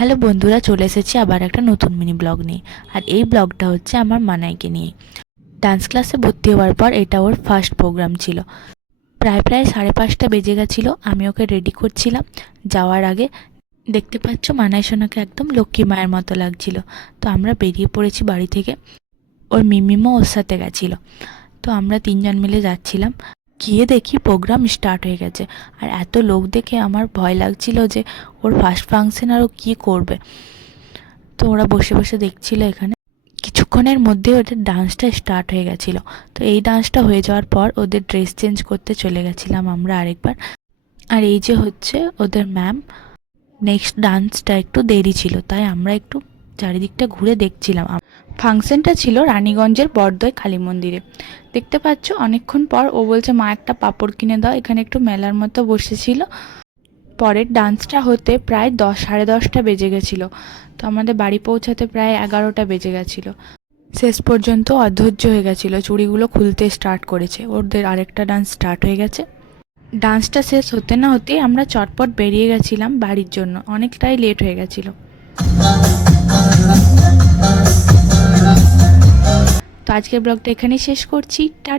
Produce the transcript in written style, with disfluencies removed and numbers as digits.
Hello বন্ধুরা, চলে এসেছি আবার একটা নতুন মিনি ব্লগ নিয়ে। আর এই ব্লগটা হচ্ছে আমার মানাইকে নিয়ে। ডান্স ক্লাসে ভর্তি হওয়ার পর এটা ওর ফার্স্ট প্রোগ্রাম ছিল। প্রায় 5:30 বেজে গেছিলো। আমি ওকে রেডি করছিলাম যাওয়ার আগে। দেখতে পাচ্ছ মানাই সোনাকে একদম লক্ষ্মী মায়ের মতো লাগছিল। তো আমরা বেরিয়ে পড়েছি বাড়ি থেকে। ওর মিমিমও ওর সাথে গেছিলো। তো আমরা 3জন মিলে যাচ্ছিলাম। গিয়ে দেখি প্রোগ্রাম স্টার্ট হয়ে গেছে। আর এত লোক দেখে আমার ভয় লাগছিল যে ওর ফার্স্ট ফাংশন আর ও কী করবে। তো ওরা বসে বসে দেখছিল এখানে। কিছুক্ষণের মধ্যে ওদের ডান্সটা স্টার্ট হয়ে গেছিলো। তো এই ডান্সটা হয়ে যাওয়ার পর ওদের ড্রেস চেঞ্জ করতে চলে গেছিলাম আমরা আরেকবার। আর এই যে হচ্ছে ওদের ম্যাম। নেক্সট ডান্সটা একটু দেরি ছিল, তাই আমরা একটু চারিদিকটা ঘুরে দেখছিলাম। ফাংশনটা ছিল রানীগঞ্জের বড়দই কালী মন্দিরে। দেখতে পাচ্ছ অনেকক্ষণ পর ও বলছে মা একটা পাঁপড় কিনে দাও, এখানে একটু মেলার মতো বসেছিল। পরের ডান্সটা হতে প্রায় 10, সাড়ে 10টা বেজে গেছিলো। তো আমাদের বাড়ি পৌঁছাতে প্রায় 11টা বেজে গেছিলো। শেষ পর্যন্ত অধৈর্য হয়ে গেছিলো, চুড়িগুলো খুলতে স্টার্ট করেছে। ওদের আরেকটা ডান্স স্টার্ট হয়ে গেছে। ডান্সটা শেষ হতে না হতেই আমরা চটপট বেরিয়ে গেছিলাম বাড়ির জন্য, অনেকটাই লেট হয়ে গেছিলো। তো আজকের ব্লগটা এখানেই শেষ করছি। টাটা।